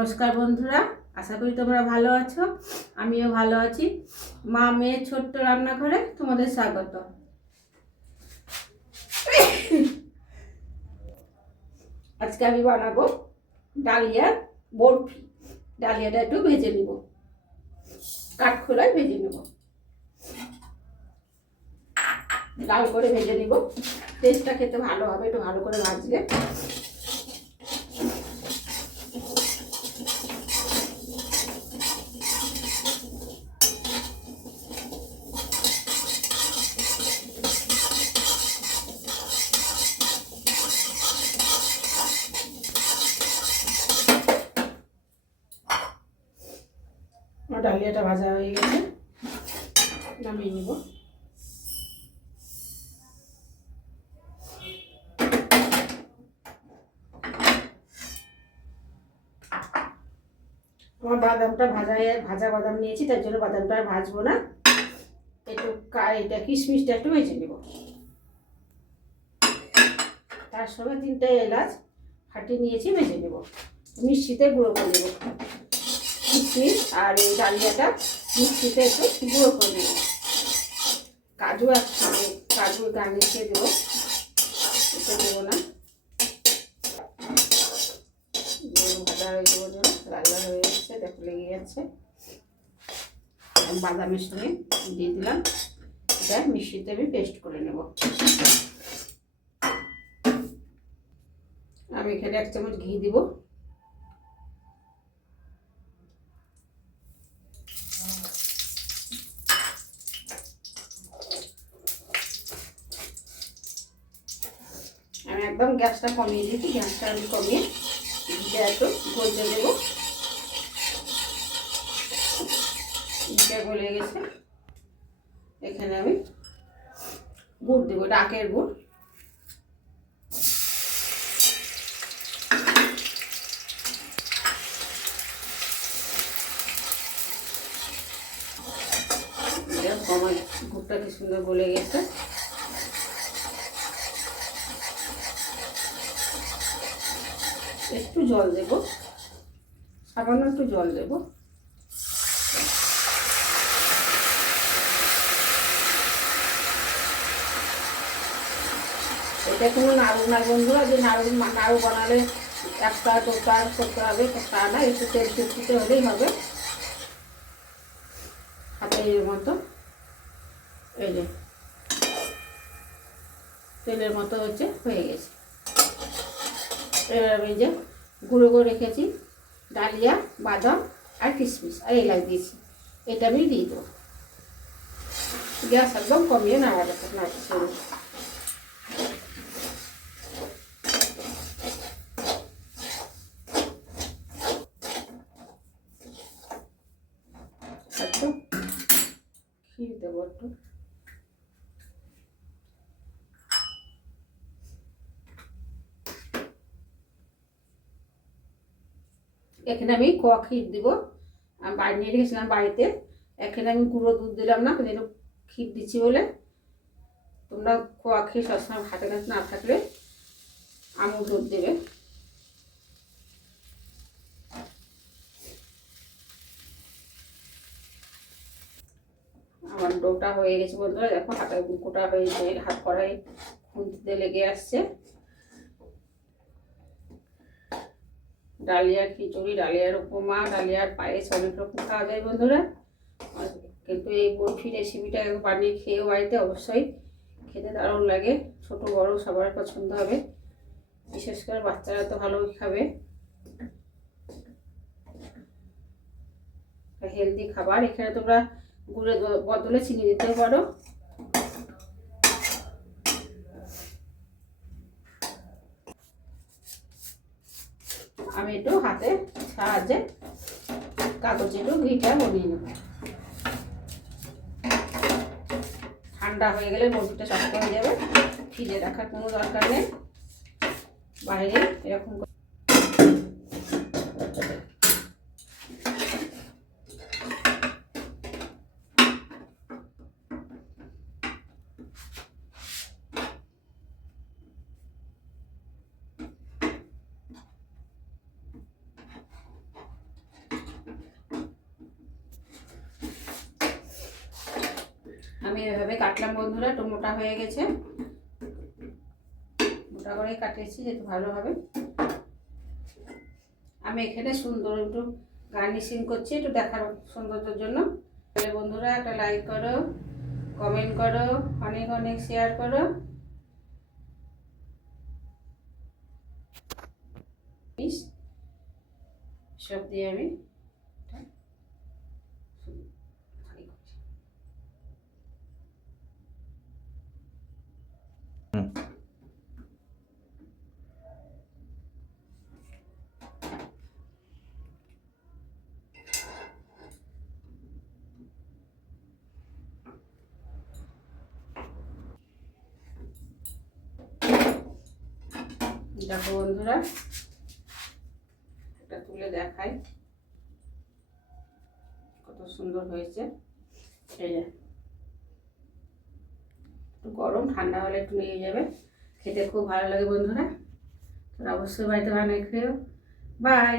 নমস্কার বন্ধুরা, আশা করি তোমরা ভালো আছো। আমিও ভালো আছি। মা মেয়ের ছোট্ট রান্নাঘরে তোমাদের স্বাগত। আজকে আমি বানাবো ডালিয়ার বরফি। ডালিয়াটা একটু ভেজে নিব, কাঠখোলায় ভেজে নেব, লাল করে ভেজে নিব। টেস্টটা খেতে ভালো হবে একটু ভালো করে ভাজলে। ডালিয়াটা ভাজা হয়ে গেছে, নামিয়ে নিব। আমার বাদামটা ভাজা বাদাম নিয়েছি, তার জন্য বাদামটা আর ভাজবো না। একটু এটা কিশমিশটা একটু ভেজে নেব। তার সঙ্গে 3টে এলাচ ফাটিয়ে নিয়েছি, ভেজে নেব। মিক্সিতে গুঁড়ো করে নেব। কিশমিশ আর এই ডালিয়াটা মিক্সিতে একটু গুঁড়ো করে নেব। কাজু একসাথে, কাজু গার্নিশে দেবো, এটা দেবো না। ভাজা হয়ে যাবো, লাল লাল হয়ে যাচ্ছে, দেখো লেগে যাচ্ছে। বাদামের সঙ্গে দিয়ে দিলাম। এটা মিক্সিতে আমি পেস্ট করে নেব। আমি এখানে 1 চামচ ঘি দিব। আমি একদম গ্যাসটা কমিয়ে দিয়েছি। গ্যাসটা আমি কমিয়ে ঘিটা একটু গলতে দেবো। ঘিটা গলে গেছে। এখানে আমি গুড় দেবো, ডাকের গুড়। আমার গুড়টা কি সুন্দর গলে গেছে। একটু জল দেব, সামান্য একটু জল দেব। এটা কোনো নাড়ু না বন্ধুরা, যে নাড়ু বানালে একটা দোকান করতে হবে তা না, একটু তেল চুটকিতে হলেই হবে। হাতের মতো এই যে তেলের মতো হচ্ছে, হয়ে গেছে। এবার আমি যে গুঁড়ো করে রেখেছি ডালিয়া, বাদাম আর কিশমিশ আর এলাচ দিয়েছি, এটা আমি দিয়ে দেবো। গ্যাস একদম কমিয়ে নাড়াতে নাড়তে। আচ্ছা, ক্ষীর দেবো একটু। এখানে আমি ক্ষীর দিব। আমি বাড়ি নিয়ে রেখেছিলাম বাড়িতে। এখানে আমি গুঁড়ো দুধ দিলাম না, যেন ক্ষীর দিচ্ছি বলে। তোমরা ক্ষীর সবসময় হাতে কাছে না থাকলে আমুল দুধ দেবে। আমার ডোটা হয়ে গেছে বন্ধুরা, দেখো হাতে কোটা হয়েছে, হাত কড়াই খুঁজতে লেগে আসছে। ডালিয়ার খিচুড়ি, ডালিয়ার উপমা, ডালিয়ার পায়েস অনেক রকম খাওয়া যায় বন্ধুরা। কিন্তু এই বরফি রেসিপিটা বানিয়ে খেয়েও বাড়িতে অবশ্যই, খেতে দারুণ লাগে। ছোট বড় সবার পছন্দ হবে, বিশেষ করে বাচ্চারা তো ভালোই খাবে। হেলদি খাবার। এখানে তোমরা গুড়ের বদলে চিনি দিতে পারো। আমি একটু হাতে সাহায্যে কাগজে একটু ঘিটা বনিয়ে নেব। ঠান্ডা হয়ে গেলে বরফিটা শক্ত হয়ে যাবে, ফ্রিজে রাখার কোনো দরকার নেই। বাইরে এরকম আমি এভাবে কাটলাম বন্ধুরা, একটু মোটা হয়ে গেছে, মোটা করে কাটিয়েছি যেহেতু ভালো হবে। আমি এখানে সুন্দর একটু গার্নিশিং করছি একটু দেখার সৌন্দর্যের জন্য। তাহলে বন্ধুরা একটা লাইক করো, কমেন্ট করো, অনেক অনেক শেয়ার করো। সব দিয়ে আমি দেখো বন্ধুরা, এটা তুলে দেখাই কত সুন্দর হয়েছে। এই যে একটু গরম, ঠান্ডা হলে একটু নিয়ে যাবে, খেতে খুব ভালো লাগে বন্ধুরা। তোরা অবশ্যই বাড়িতে বানিয়ে খেও। বাই।